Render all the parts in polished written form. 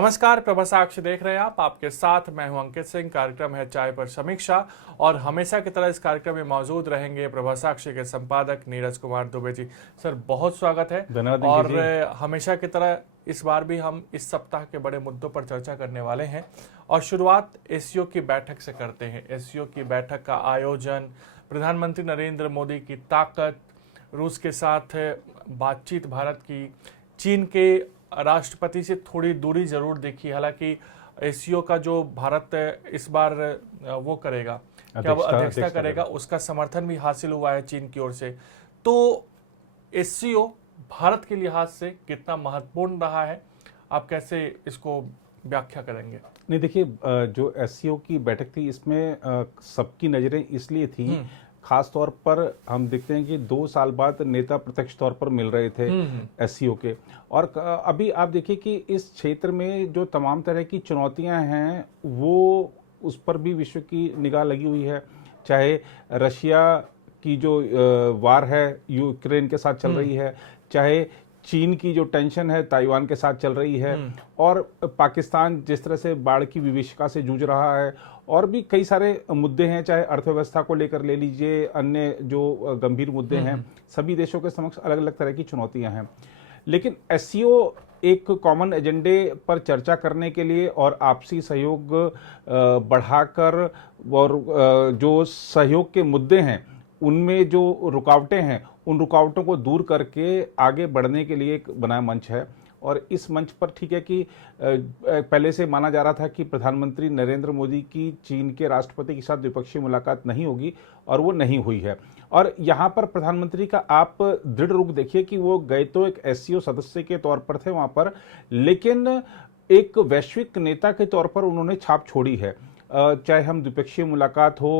नमस्कार, प्रभा साक्ष्य देख रहे हैं आप। आपके साथ मैं हूं अंकित सिंह। कार्यक्रम है चाय पर समीक्षा और हमेशा की तरह इस कार्यक्रम में मौजूद रहेंगे प्रभा साक्ष्य के संपादक नीरज कुमार दुबे जी। सर, बहुत स्वागत है। धन्यवाद और जी। हमेशा की तरह इस बार भी हम इस सप्ताह के बड़े मुद्दों पर चर्चा करने वाले हैं और शुरुआत एससीओ की बैठक से करते हैं। एससीओ की बैठक का आयोजन, प्रधानमंत्री नरेंद्र मोदी की ताकत, रूस के साथ बातचीत भारत की, चीन के राष्ट्रपति से थोड़ी दूरी जरूर देखी। हालांकि एससीओ का जो भारत इस बार वो करेगा, क्या वो अध्यक्षता करेगा, उसका समर्थन भी हासिल हुआ है चीन की ओर से। तो एससीओ भारत के लिहाज से कितना महत्वपूर्ण रहा है, आप कैसे इसको व्याख्या करेंगे? नहीं, देखिए, जो एससीओ की बैठक थी इसमें सबकी नज़रें इसलिए थी, खास तौर पर हम देखते हैं कि 2 साल बाद नेता प्रत्यक्ष तौर पर मिल रहे थे एससीओ के। और अभी आप देखिए कि इस क्षेत्र में जो तमाम तरह की चुनौतियां हैं वो उस पर भी विश्व की निगाह लगी हुई है। चाहे रशिया की जो वार है यूक्रेन के साथ चल रही है, चाहे चीन की जो टेंशन है ताइवान के साथ चल रही है, और पाकिस्तान जिस तरह से बाढ़ की विभीषिका से जूझ रहा है, और भी कई सारे मुद्दे हैं, चाहे अर्थव्यवस्था को लेकर ले लीजिए, अन्य जो गंभीर मुद्दे हैं, सभी देशों के समक्ष अलग अलग तरह की चुनौतियां हैं। लेकिन एससीओ एक कॉमन एजेंडे पर चर्चा करने के लिए और आपसी सहयोग बढ़ाकर और जो सहयोग के मुद्दे हैं उनमें जो रुकावटें हैं उन रुकावटों को दूर करके आगे बढ़ने के लिए एक बनाया मंच है। और इस मंच पर ठीक है कि पहले से माना जा रहा था कि प्रधानमंत्री नरेंद्र मोदी की चीन के राष्ट्रपति के साथ द्विपक्षीय मुलाकात नहीं होगी, और वो नहीं हुई है। और यहाँ पर प्रधानमंत्री का आप दृढ़ रुख देखिए कि वो गए तो एक एससीओ सदस्य के तौर पर थे वहाँ पर, लेकिन एक वैश्विक नेता के तौर पर उन्होंने छाप छोड़ी है। चाहे हम द्विपक्षीय मुलाकात हो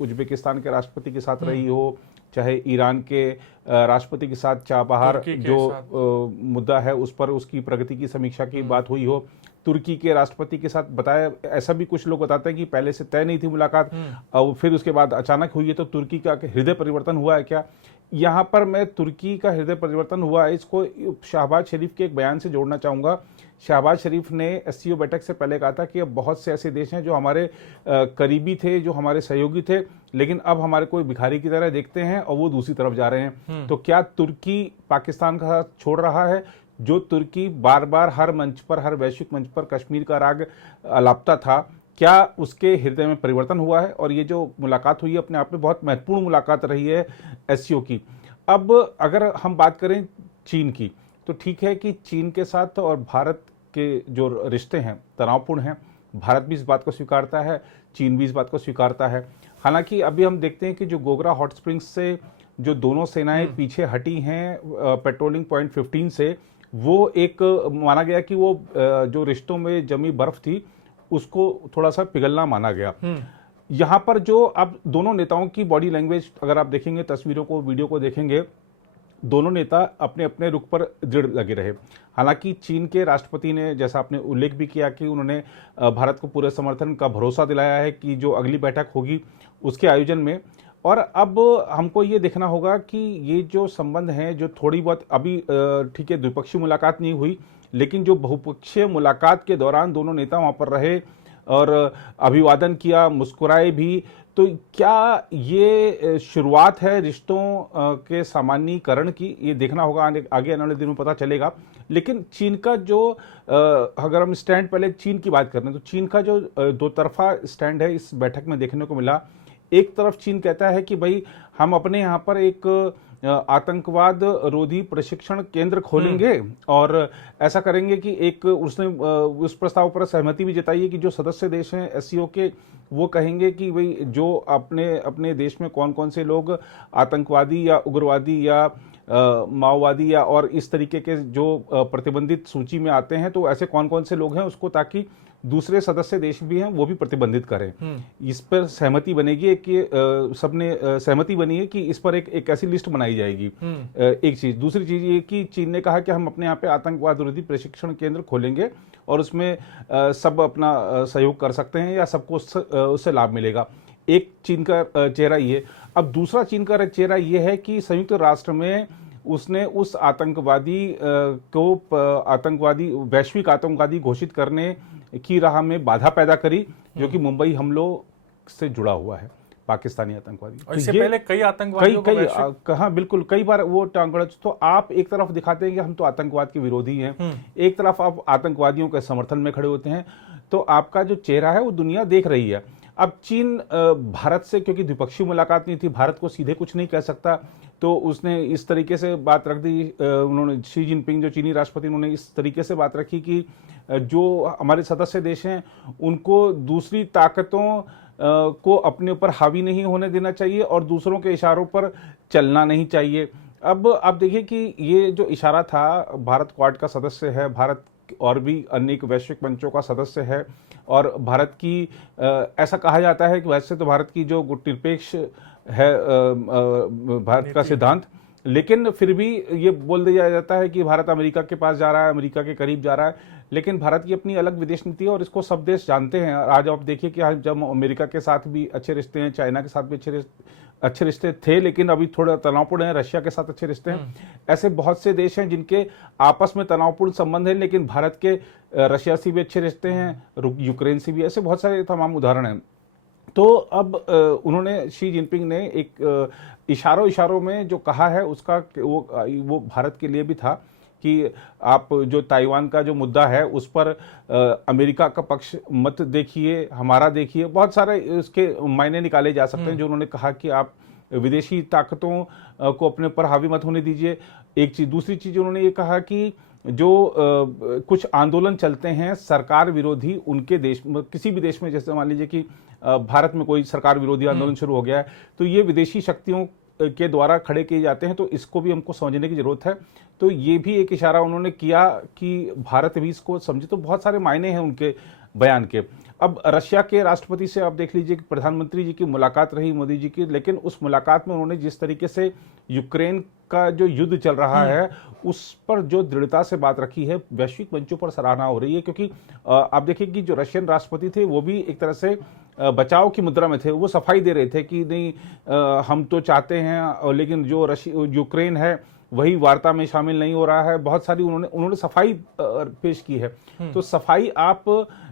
उज्बेकिस्तान के राष्ट्रपति के साथ रही हो, चाहे ईरान के राष्ट्रपति के साथ चाबहार जो मुद्दा है उस पर उसकी प्रगति की समीक्षा की बात हुई हो, तुर्की के राष्ट्रपति के साथ बताया, ऐसा भी कुछ लोग बताते हैं कि पहले से तय नहीं थी मुलाकात और फिर उसके बाद अचानक हुई है। तो तुर्की का हृदय परिवर्तन हुआ है क्या? यहाँ पर मैं तुर्की का हृदय परिवर्तन हुआ है इसको शहबाज शरीफ के एक बयान से जोड़ना चाहूँगा। शहबाज शरीफ ने एससीओ बैठक से पहले कहा था कि अब बहुत से ऐसे देश हैं जो हमारे करीबी थे, जो हमारे सहयोगी थे, लेकिन अब हमारे कोई भिखारी की तरह देखते हैं और वो दूसरी तरफ जा रहे हैं। तो क्या तुर्की पाकिस्तान का साथ छोड़ रहा है? जो तुर्की बार बार हर मंच पर, हर वैश्विक मंच पर कश्मीर का राग अलापता था, क्या उसके हृदय में परिवर्तन हुआ है? और ये जो मुलाकात हुई है अपने आप में बहुत महत्वपूर्ण मुलाकात रही है एससीओ की। अब अगर हम बात करें चीन की, तो ठीक है कि चीन के साथ और भारत के जो रिश्ते हैं तनावपूर्ण हैं। भारत भी इस बात को स्वीकारता है, चीन भी इस बात को स्वीकारता है। हालांकि अभी हम देखते हैं कि जो गोगरा हॉट स्प्रिंग्स से जो दोनों सेनाएं पीछे हटी हैं पेट्रोलिंग पॉइंट 15 से, वो एक माना गया कि वो जो रिश्तों में जमी बर्फ थी उसको थोड़ा सा पिघलना माना गया। यहाँ पर जो अब दोनों नेताओं की बॉडी लैंग्वेज अगर आप देखेंगे, तस्वीरों को, वीडियो को देखेंगे, दोनों नेता अपने अपने रुख पर दृढ़ लगे रहे। हालांकि चीन के राष्ट्रपति ने, जैसा आपने उल्लेख भी किया, कि उन्होंने भारत को पूरे समर्थन का भरोसा दिलाया है कि जो अगली बैठक होगी उसके आयोजन में। और अब हमको ये देखना होगा कि ये जो संबंध हैं, जो थोड़ी बहुत अभी ठीक है द्विपक्षीय मुलाकात नहीं हुई, लेकिन जो बहुपक्षीय मुलाकात के दौरान दोनों नेता वहाँ पर रहे और अभिवादन किया, मुस्कुराए भी, तो क्या ये शुरुआत है रिश्तों के सामान्यीकरण की? ये देखना होगा, आगे आने वाले दिनों में पता चलेगा। लेकिन चीन का जो अगर हम स्टैंड, पहले चीन की बात करते हैं, तो चीन का जो दो तरफा स्टैंड है इस बैठक में देखने को मिला। एक तरफ चीन कहता है कि भाई हम अपने यहाँ पर एक आतंकवाद रोधी प्रशिक्षण केंद्र खोलेंगे और ऐसा करेंगे कि एक उसने उस प्रस्ताव पर सहमति भी जताई है कि जो सदस्य देश हैं एससीओ के, वो कहेंगे कि भाई जो अपने अपने देश में कौन कौन से लोग आतंकवादी या उग्रवादी या माओवादी या और इस तरीके के जो प्रतिबंधित सूची में आते हैं, तो ऐसे कौन कौन से लोग हैं उसको, ताकि दूसरे सदस्य देश भी हैं वो भी प्रतिबंधित करें। इस पर सहमति बनेगी कि सबने सहमति बनी है कि इस पर एक ऐसी लिस्ट बनाई जाएगी। एक चीज। दूसरी चीज ये कि चीन ने कहा कि हम अपने यहाँ पे आतंकवाद विरोधी प्रशिक्षण केंद्र खोलेंगे और उसमें सब अपना सहयोग कर सकते हैं या सबको उससे लाभ मिलेगा। एक चीन का चेहरा ये। अब दूसरा चीन का चेहरा ये है कि संयुक्त राष्ट्र में उसने उस आतंकवादी वैश्विक आतंकवादी घोषित करने की राह में बाधा पैदा करी, जो कि मुंबई हमलों से जुड़ा हुआ है, पाकिस्तानी आतंकवादी। और इससे पहले कई आतंकवादियों को कहा बिल्कुल कई बार वो टांगड़। तो आप एक तरफ दिखाते हैं कि हम तो आतंकवाद के विरोधी हैं, एक तरफ आप आतंकवादियों के समर्थन में खड़े होते हैं, तो आपका जो चेहरा है वो दुनिया देख रही है। अब चीन भारत से, क्योंकि द्विपक्षीय मुलाकात नहीं थी, भारत को सीधे कुछ नहीं कह सकता, तो उसने इस तरीके से बात रख दी। उन्होंने शी जिनपिंग जो चीनी राष्ट्रपति, उन्होंने इस तरीके से बात रखी कि जो हमारे सदस्य देश हैं उनको दूसरी ताकतों को अपने ऊपर हावी नहीं होने देना चाहिए और दूसरों के इशारों पर चलना नहीं चाहिए। अब आप देखिए कि ये जो इशारा था, भारत क्वाड का सदस्य है, भारत और भी अनेक वैश्विक मंचों का सदस्य है, और भारत की ऐसा कहा जाता है कि वैसे तो भारत की जो निरपेक्ष है भारत का सिद्धांत, लेकिन फिर भी ये बोल दिया जाता है कि भारत अमेरिका के पास जा रहा है, अमेरिका के करीब जा रहा है, लेकिन भारत की अपनी अलग विदेश नीति है और इसको सब देश जानते हैं। आज आप देखिए कि आज जब अमेरिका के साथ भी अच्छे रिश्ते हैं, चाइना के साथ भी अच्छे रिश्ते थे, लेकिन अभी थोड़ा तनावपूर्ण है, रशिया के साथ अच्छे रिश्ते हैं। ऐसे बहुत से देश हैं जिनके आपस में तनावपूर्ण संबंध है, लेकिन भारत के रशिया से भी अच्छे रिश्ते हैं, यूक्रेन से भी, ऐसे बहुत सारे तमाम उदाहरण हैं। तो अब उन्होंने, शी जिनपिंग ने एक इशारों में जो कहा है उसका वो भारत के लिए भी था कि आप जो ताइवान का जो मुद्दा है उस पर अमेरिका का पक्ष मत देखिए, हमारा देखिए। बहुत सारे उसके मायने निकाले जा सकते हैं जो उन्होंने कहा कि आप विदेशी ताकतों को अपने ऊपर हावी मत होने दीजिए, एक चीज। दूसरी चीज उन्होंने ये कहा कि जो कुछ आंदोलन चलते हैं सरकार विरोधी, उनके देश में, किसी भी देश में, जैसे मान लीजिए कि भारत में कोई सरकार विरोधी आंदोलन शुरू हो गया है, तो ये विदेशी शक्तियों के द्वारा खड़े किए जाते हैं, तो इसको भी हमको समझने की जरूरत है। तो ये भी एक इशारा उन्होंने किया कि भारत भी इसको समझे। तो बहुत सारे मायने हैं उनके बयान के। अब रशिया के राष्ट्रपति से आप देख लीजिए कि प्रधानमंत्री जी की मुलाकात रही मोदी जी की, लेकिन उस मुलाकात में उन्होंने जिस तरीके से यूक्रेन का जो युद्ध चल रहा है उस पर जो दृढ़ता से बात रखी है, वैश्विक मंचों पर सराहना हो रही है। क्योंकि आप देखिए कि जो रशियन राष्ट्रपति थे वो भी एक तरह से बचाव की मुद्रा में थे, वो सफाई दे रहे थे कि नहीं हम तो चाहते हैं, लेकिन जो यूक्रेन है वही वार्ता में शामिल नहीं हो रहा है। बहुत सारी उन्होंने सफाई पेश की है। तो सफाई आप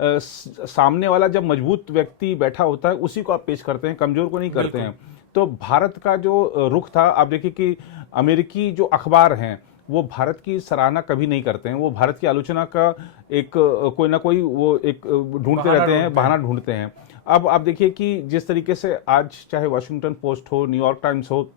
सामने वाला जब मजबूत व्यक्ति बैठा होता है उसी को आप पेश करते हैं, कमजोर को नहीं करते हैं। तो भारत का जो रुख था, आप देखिए कि अमेरिकी जो अखबार हैं वो भारत की सराहना कभी नहीं करते हैं, वो भारत की आलोचना का एक कोई ना कोई वो एक ढूंढते रहते हैं, बहाना ढूंढते हैं। अब आप देखिए कि जिस तरीके से आज चाहे वाशिंगटन पोस्ट हो, न्यूयॉर्क टाइम्स हो,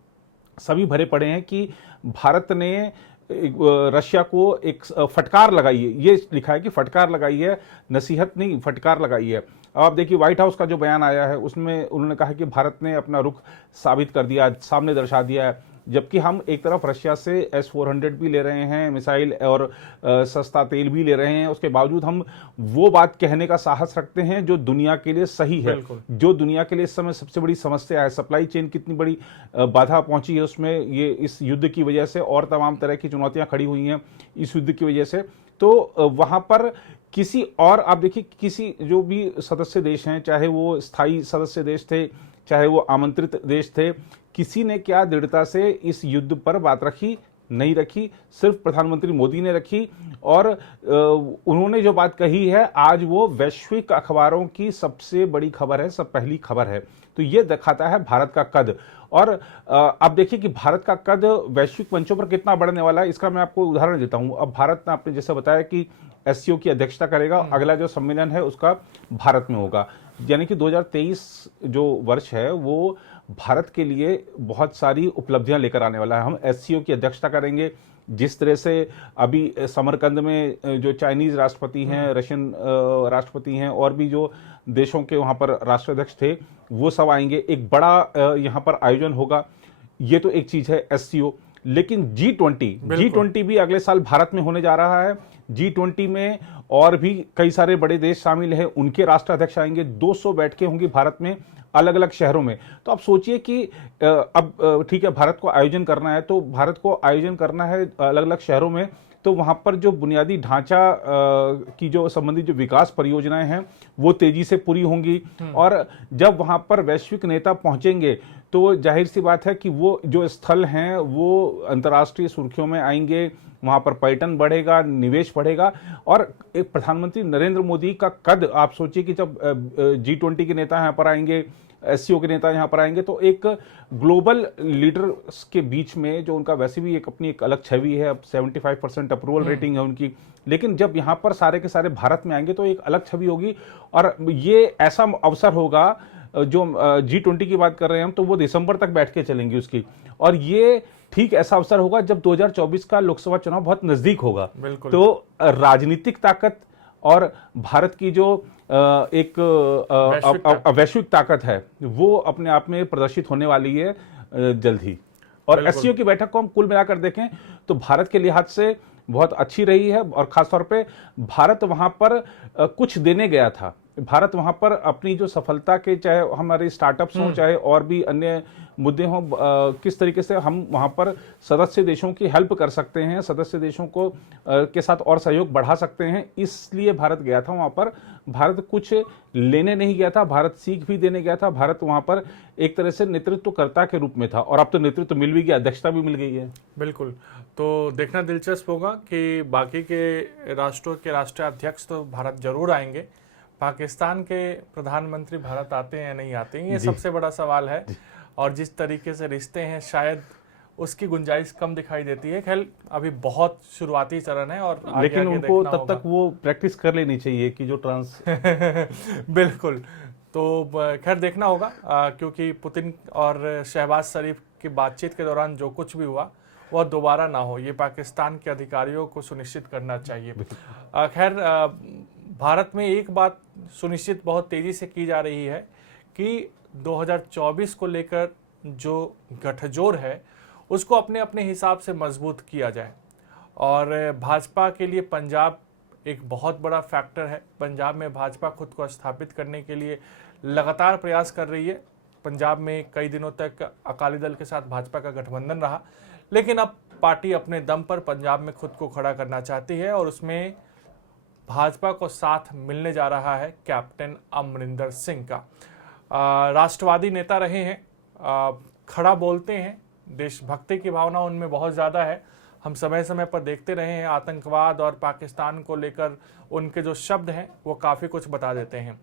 सभी भरे पड़े हैं कि भारत ने रशिया को एक फटकार लगाई है। ये लिखा है कि फटकार लगाई है, नसीहत नहीं, फटकार लगाई है। अब आप देखिए व्हाइट हाउस का जो बयान आया है उसमें उन्होंने कहा कि भारत ने अपना रुख साबित कर दिया, सामने दर्शा दिया है। जबकि हम एक तरफ रशिया से S-400 भी ले रहे हैं मिसाइल और सस्ता तेल भी ले रहे हैं, उसके बावजूद हम वो बात कहने का साहस रखते हैं जो दुनिया के लिए सही है, जो दुनिया के लिए इस समय सबसे बड़ी समस्या है। सप्लाई चेन कितनी बड़ी बाधा पहुंची है उसमें, ये इस युद्ध की वजह से, और तमाम तरह की चुनौतियां खड़ी हुई हैं इस युद्ध की वजह से। तो वहां पर किसी और, आप देखिए किसी जो भी सदस्य देश हैं, चाहे वो स्थायी सदस्य देश थे, चाहे वो आमंत्रित देश थे, किसी ने क्या दृढ़ता से इस युद्ध पर बात रखी? नहीं रखी। सिर्फ प्रधानमंत्री मोदी ने रखी, और उन्होंने जो बात कही है आज वो वैश्विक अखबारों की सबसे बड़ी खबर है, सब पहली खबर है। तो ये दिखाता है भारत का कद। और अब देखिए कि भारत का कद वैश्विक मंचों पर कितना बढ़ने वाला है, इसका मैं आपको उदाहरण देता हूं। अब भारत ने, आपने जैसे बताया कि SCO की अध्यक्षता करेगा, अगला जो सम्मेलन है उसका भारत में होगा। यानी कि 2023 जो वर्ष है वो भारत के लिए बहुत सारी उपलब्धियां लेकर आने वाला है। हम SCO की अध्यक्षता करेंगे। जिस तरह से अभी समरकंद में जो चाइनीज राष्ट्रपति हैं, रशियन राष्ट्रपति हैं, और भी जो देशों के वहां पर राष्ट्राध्यक्ष थे वो सब आएंगे, एक बड़ा यहाँ पर आयोजन होगा। ये तो एक चीज है SCO। लेकिन G20 भी अगले साल भारत में होने जा रहा है। G20 में और भी कई सारे बड़े देश शामिल हैं, उनके राष्ट्राध्यक्ष आएंगे। 200 बैठकें होंगी भारत में, अलग अलग शहरों में। तो आप सोचिए कि अब ठीक है, भारत को आयोजन करना है, तो भारत को आयोजन करना है अलग अलग शहरों में, तो वहां पर जो बुनियादी ढांचा की जो संबंधित जो विकास परियोजनाएं हैं वो तेजी से पूरी होंगी। और जब वहां पर वैश्विक नेता पहुंचेंगे तो जाहिर सी बात है कि वो जो स्थल हैं वो अंतर्राष्ट्रीय सुर्खियों में आएंगे, वहां पर पर्यटन बढ़ेगा, निवेश बढ़ेगा। और एक प्रधानमंत्री नरेंद्र मोदी का कद, आप सोचिए कि जब G20 के नेता यहाँ पर आएंगे, एससीओ के नेता यहाँ पर आएंगे, तो एक ग्लोबल लीडर्स के बीच में जो उनका वैसे भी एक अपनी एक अलग छवि है, अब 75% अप्रूवल रेटिंग है उनकी, लेकिन जब यहाँ पर सारे के सारे भारत में आएंगे तो एक अलग छवि होगी। और ये ऐसा अवसर होगा, जो G20 की बात कर रहे हैं हम, तो वो दिसंबर तक बैठ के चलेंगी उसकी, और ये ठीक ऐसा अवसर होगा जब 2024 का लोकसभा चुनाव बहुत नजदीक होगा। तो राजनीतिक ताकत और भारत की जो एक वैश्विक ताकत है वो अपने आप में प्रदर्शित होने वाली है जल्द ही। और एससीओ की बैठक को हम कुल मिलाकर देखें तो भारत के लिहाज से बहुत अच्छी रही है, और खासतौर पे भारत वहां पर कुछ देने गया था। भारत वहां पर अपनी जो सफलता के, चाहे हमारे स्टार्टअप्स हों, चाहे और भी अन्य मुद्दे हों, किस तरीके से हम वहां पर सदस्य देशों की हेल्प कर सकते हैं, सदस्य देशों को के साथ और सहयोग बढ़ा सकते हैं, इसलिए भारत गया था वहां पर। भारत कुछ लेने नहीं गया था, भारत सीख भी देने गया था। भारत वहां पर एक तरह से नेतृत्वकर्ता के रूप में था, और अब तो नेतृत्व मिल भी गया, अध्यक्षता भी मिल गई है। बिल्कुल। तो देखना दिलचस्प होगा कि बाकी के राष्ट्रों के राष्ट्रीय अध्यक्ष तो भारत जरूर आएंगे, पाकिस्तान के प्रधानमंत्री भारत आते हैं या नहीं आते हैं, ये सबसे बड़ा सवाल है। और जिस तरीके से रिश्ते हैं, शायद उसकी गुंजाइश कम दिखाई देती है। खैर अभी बहुत शुरुआती चरण है, और लेकिन उनको तब तक वो प्रैक्टिस कर लेनी चाहिए कि जो ट्रांस बिल्कुल। तो खैर देखना होगा, क्योंकि पुतिन और शहबाज शरीफ की बातचीत के दौरान जो कुछ भी हुआ वह दोबारा ना हो, ये पाकिस्तान के अधिकारियों को सुनिश्चित करना चाहिए। खैर भारत में एक बात सुनिश्चित बहुत तेजी से की जा रही है कि 2024 को लेकर जो गठजोड़ है उसको अपने अपने हिसाब से मजबूत किया जाए। और भाजपा के लिए पंजाब एक बहुत बड़ा फैक्टर है। पंजाब में भाजपा खुद को स्थापित करने के लिए लगातार प्रयास कर रही है। पंजाब में कई दिनों तक अकाली दल के साथ भाजपा का गठबंधन रहा, लेकिन अब पार्टी अपने दम पर पंजाब में खुद को खड़ा करना चाहती है, और उसमें भाजपा को साथ मिलने जा रहा है कैप्टन अमरिंदर सिंह का। राष्ट्रवादी नेता रहे हैं, खड़ा बोलते हैं, देशभक्ति की भावना उनमें बहुत ज़्यादा है। हम समय समय पर देखते रहे हैं, आतंकवाद और पाकिस्तान को लेकर उनके जो शब्द हैं वो काफ़ी कुछ बता देते हैं।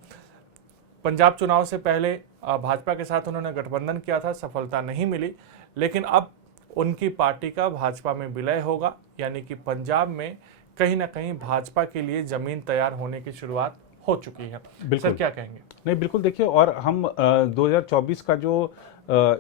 पंजाब चुनाव से पहले भाजपा के साथ उन्होंने गठबंधन किया था, सफलता नहीं मिली, लेकिन अब उनकी पार्टी का भाजपा में विलय होगा, यानी कि पंजाब में कहीं ना कहीं भाजपा के लिए जमीन तैयार होने की शुरुआत हो चुकी है। सर क्या कहेंगे? नहीं, बिल्कुल। देखिए, और हम 2024 का जो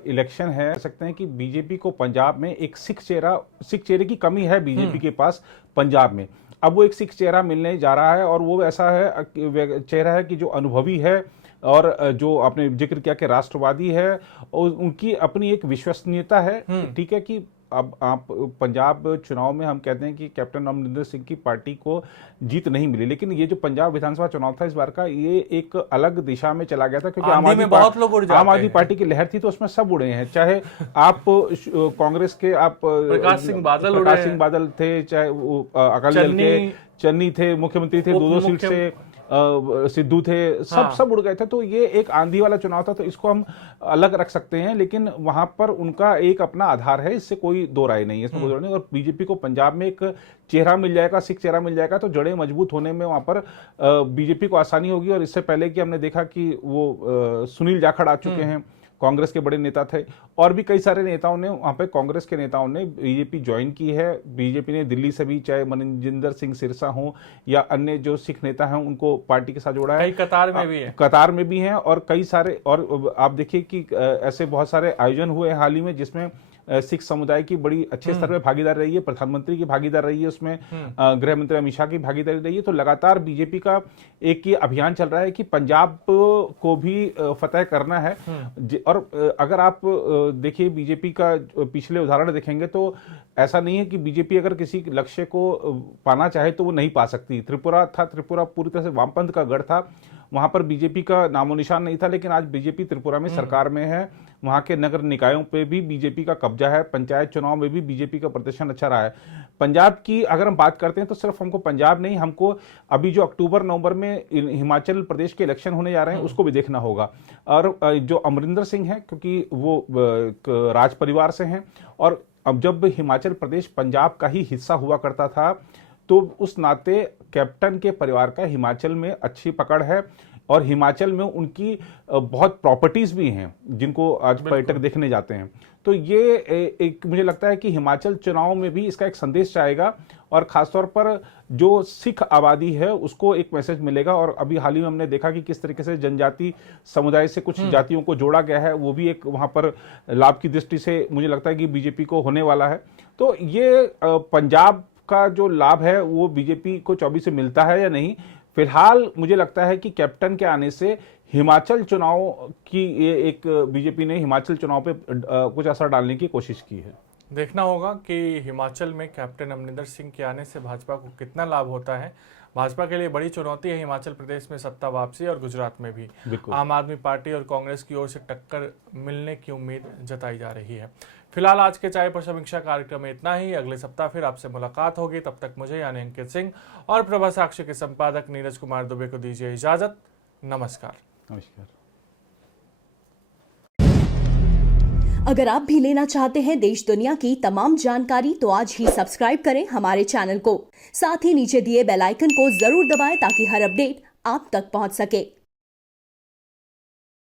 इलेक्शन है, कह सकते हैं कि बीजेपी को पंजाब में एक सिख चेहरे की कमी है बीजेपी के पास पंजाब में। अब वो एक सिख चेहरा मिलने जा रहा है, और वो ऐसा है चेहरा है कि जो अनुभवी है, और जो आपने जिक्र किया कि राष्ट्रवादी है, और उनकी अपनी एक विश्वसनीयता है। ठीक है कि अब आप पंजाब चुनाव में हम कहते हैं कि कैप्टन अमरिंदर सिंह की पार्टी को जीत नहीं मिली, लेकिन ये जो पंजाब विधानसभा चुनाव था इस बार का, ये एक अलग दिशा में चला गया था, क्योंकि आम आदमी पार्टी की लहर थी, तो उसमें सब उड़े हैं। चाहे आप कांग्रेस के आप प्रकाश सिंह बादल थे, चाहे अकाली दल के चन्नी थे, मुख्यमंत्री थे, 2 सीट से सिद्धू थे, सब उड़ गए थे। तो ये एक आंधी वाला चुनाव था, तो इसको हम अलग रख सकते हैं, लेकिन वहां पर उनका एक अपना आधार है, इससे कोई दो राय नहीं है, इसमें कोई दो राय नहीं। और बीजेपी को पंजाब में एक चेहरा मिल जाएगा, सिख चेहरा मिल जाएगा, तो जड़ें मजबूत होने में वहां पर बीजेपी को आसानी होगी। और इससे पहले कि हमने देखा कि वो सुनील जाखड़ आ चुके हैं, कांग्रेस के बड़े नेता थे, और भी कई सारे नेताओं ने वहां पे, कांग्रेस के नेताओं ने बीजेपी ज्वाइन की है। बीजेपी ने दिल्ली से भी, चाहे मनजिंदर सिंह सिरसा हो या अन्य जो सिख नेता हैं, उनको पार्टी के साथ जोड़ा है। कतार में भी हैं, और कई सारे, और आप देखिए कि ऐसे बहुत सारे आयोजन हुए हाल ही में जिसमें सिख समुदाय की बड़ी अच्छे स्तर पर भागीदारी रही है, प्रधानमंत्री की भागीदारी रही है उसमें, गृह मंत्री अमित शाह की भागीदारी रही है। तो लगातार बीजेपी का एक ये अभियान चल रहा है कि पंजाब को भी फतह करना है। और अगर आप देखिए बीजेपी का पिछले उदाहरण देखेंगे तो ऐसा नहीं है कि बीजेपी अगर किसी लक्ष्य को पाना चाहे तो वो नहीं पा सकती। त्रिपुरा पूरी तरह से वामपंथ का गढ़ था, वहां पर बीजेपी का नामो निशान नहीं था, लेकिन आज बीजेपी त्रिपुरा में सरकार में है, वहां के नगर निकायों पे भी बीजेपी का कब्जा है, पंचायत चुनाव में भी बीजेपी का प्रदर्शन अच्छा रहा है। पंजाब की अगर हम बात करते हैं तो सिर्फ हमको पंजाब नहीं, हमको अभी जो अक्टूबर नवंबर में हिमाचल प्रदेश के इलेक्शन होने जा रहे हैं उसको भी देखना होगा। और जो अमरिंदर सिंह है, क्योंकि वो राज परिवार से हैं, और अब जब हिमाचल प्रदेश पंजाब का ही हिस्सा हुआ करता था तो उस नाते कैप्टन के परिवार का हिमाचल में अच्छी पकड़ है, और हिमाचल में उनकी बहुत प्रॉपर्टीज भी हैं जिनको आज पर्यटक देखने जाते हैं। तो ये एक मुझे लगता है कि हिमाचल चुनाव में भी इसका एक संदेश जाएगा, और खासतौर पर जो सिख आबादी है उसको एक मैसेज मिलेगा। और अभी हाल ही में हमने देखा कि किस तरीके से जनजाति समुदाय से कुछ जातियों को जोड़ा गया है, वो भी एक वहां पर लाभ की दृष्टि से मुझे लगता है कि बीजेपी को होने वाला है। तो ये पंजाब का जो लाभ है वो बीजेपी को 24 से मिलता है या नहीं, फिलहाल मुझे लगता है कि कैप्टन के आने से हिमाचल चुनाव की ये एक बीजेपी ने हिमाचल चुनाव पे कुछ असर डालने की कोशिश की है। देखना होगा कि हिमाचल में कैप्टन अमरिंदर सिंह के आने से भाजपा को कितना लाभ होता है। भाजपा के लिए बड़ी चुनौती है हिमाचल प्रदेश में सत्ता वापसी, और गुजरात में भी आम आदमी पार्टी और कांग्रेस की ओर से टक्कर मिलने की उम्मीद जताई जा रही है। फिलहाल आज के चाय पर समीक्षा कार्यक्रम में इतना ही। अगले सप्ताह फिर आपसे मुलाकात होगी। तब तक मुझे यानी अंकित सिंह और प्रभा साक्ष्य के संपादक नीरज कुमार दुबे को दीजिए इजाजत। नमस्कार। नमस्कार। अगर आप भी लेना चाहते हैं देश दुनिया की तमाम जानकारी तो आज ही सब्सक्राइब करें हमारे चैनल को। साथ ही नीचे दिए बेल आइकन को जरूर दबाएं ताकि हर अपडेट आप तक पहुंच सके।